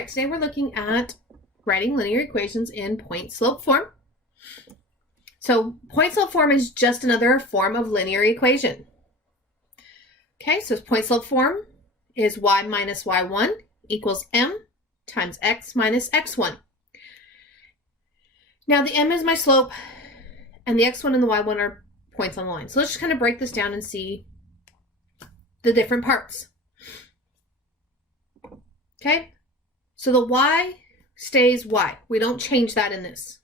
right, today we're looking at writing linear equations in point-slope form. So point-slope form is just another form of linear equation. Okay, so point-slope form is y minus y1 equals m times x minus x1. Now the m is my slope, and the x1 and the y1 are points on the line. So let's just kind of break this down and see the different parts. Okay, so the y stays y. We don't change that in this.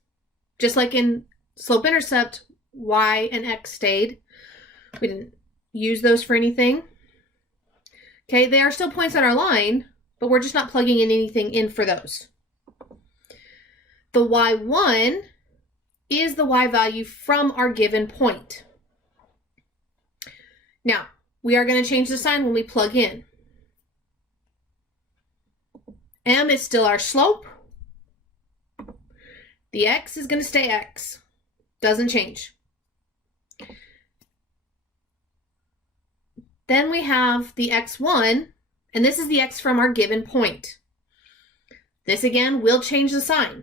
Just like in slope-intercept, y and x stayed. We didn't use those for anything. Okay, they are still points on our line, but we're just not plugging in anything in for those. The y1 is the y value from our given point. Now, we are going to change the sign when we plug in. M is still our slope. The x is going to stay x. Doesn't change. Then we have the x1, and this is the x from our given point. This again will change the sign.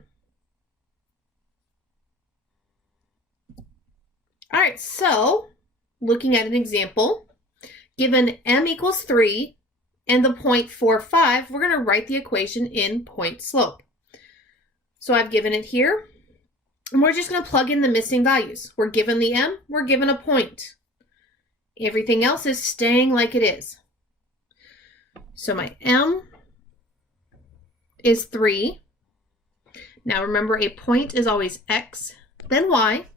All right, so looking at an example, given m equals 3 and the point 4, 5, we're going to write the equation in point slope. So I've given it here, and we're just going to plug in the missing values. We're given the m, we're given a point. Everything else is staying like it is. So my m is 3. Now remember, a point is always x, then y.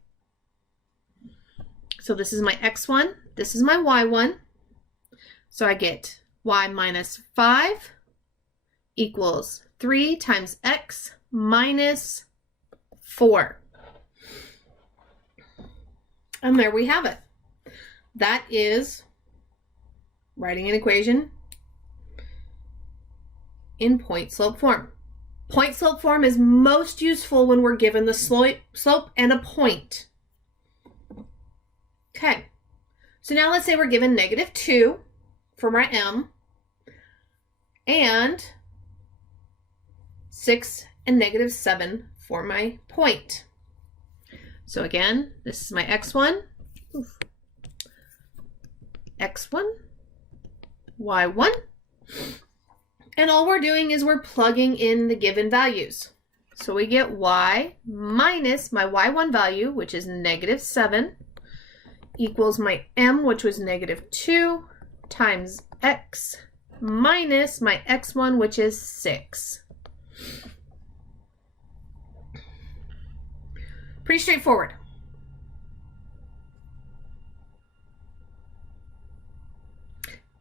So this is my x1, this is my y1. So I get y minus 5 equals 3 times x minus 4. And there we have it. That is writing an equation in point-slope form. Point-slope form is most useful when we're given the slope and a point. Okay, so now let's say we're given -2 for my m and 6 and -7 for my point. So again, this is my x1, x1, y1, and all we're doing is we're plugging in the given values. So we get y minus my y1 value, which is -7, equals my m, which was -2, times x minus my x1, which is 6. Pretty straightforward.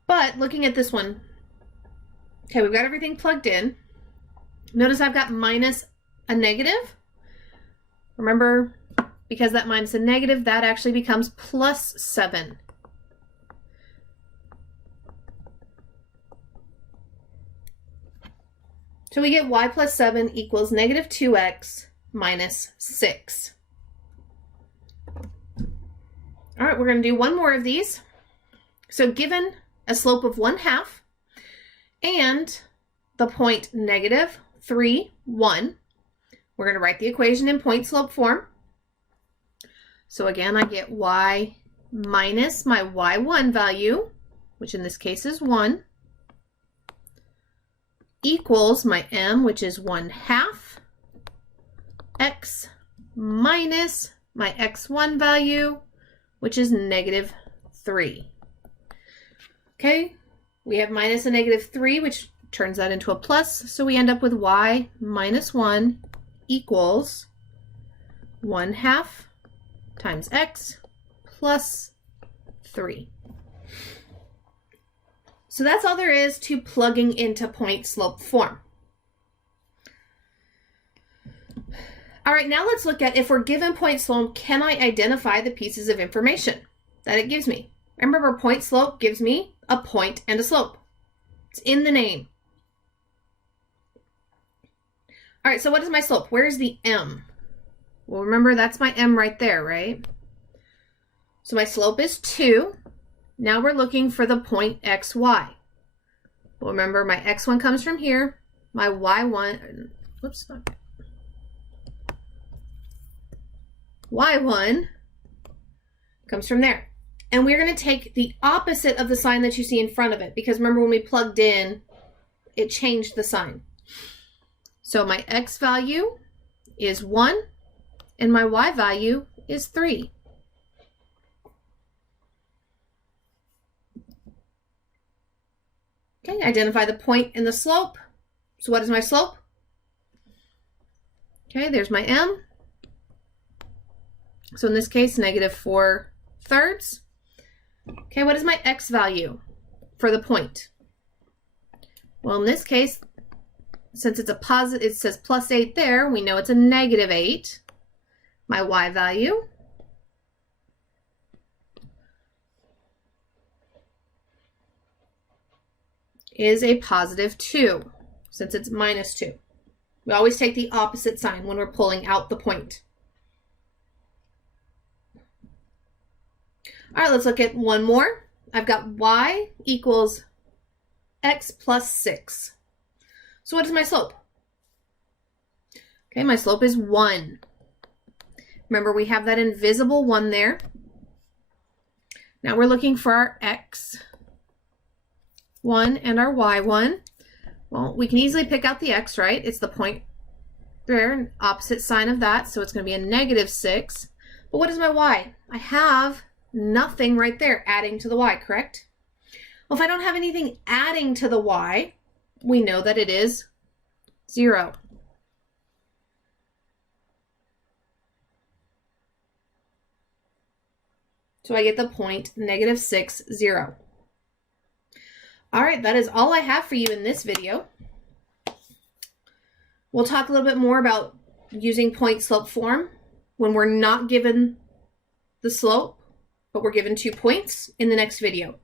But looking at this one, okay, we've got everything plugged in. Notice I've got minus a negative. Remember, because that minus a negative, that actually becomes +7. So we get y plus 7 equals -2x minus 6. All right, we're going to do one more of these. So given a slope of 1/2 and the point -3, 1, we're going to write the equation in point-slope form. So again, I get y minus my y1 value, which in this case is 1, equals my m, which is 1/2, x minus my x1 value, which is -3. Okay, we have minus a -3, which turns that into a plus, so we end up with y minus 1 equals 1/2 times x plus 3. So that's all there is to plugging into point-slope form. All right, now let's look at, if we're given point-slope, can I identify the pieces of information that it gives me? Remember, point-slope gives me a point and a slope. It's in the name. All right, so what is my slope? Where's the m? Well, remember, that's my m right there, right? So my slope is 2. Now we're looking for the point xy. Well, remember, my x1 comes from here, my y1, whoops, not y1 comes from there. And we're going to take the opposite of the sign that you see in front of it, because remember when we plugged in, it changed the sign. So my x value is 1 and my y value is 3. Okay, identify the point and the slope. So what is my slope? Okay, there's my m. So in this case, -4/3. Okay, what is my x value for the point? Well, in this case, since it's a positive, it says +8 there, we know it's a -8. My y value is a +2, since it's -2. We always take the opposite sign when we're pulling out the point. All right, let's look at one more. I've got y equals x plus 6. So what is my slope? Okay, my slope is 1. Remember, we have that invisible 1 there. Now we're looking for our x1 and our y1. Well, we can easily pick out the x, right? It's the point there, opposite sign of that, so it's going to be a -6. But what is my y? I have nothing right there adding to the y, correct? Well, if I don't have anything adding to the y, we know that it is 0. So I get the point -6, 0. All right, that is all I have for you in this video. We'll talk a little bit more about using point slope form when we're not given the slope, but we're given 2 points in the next video.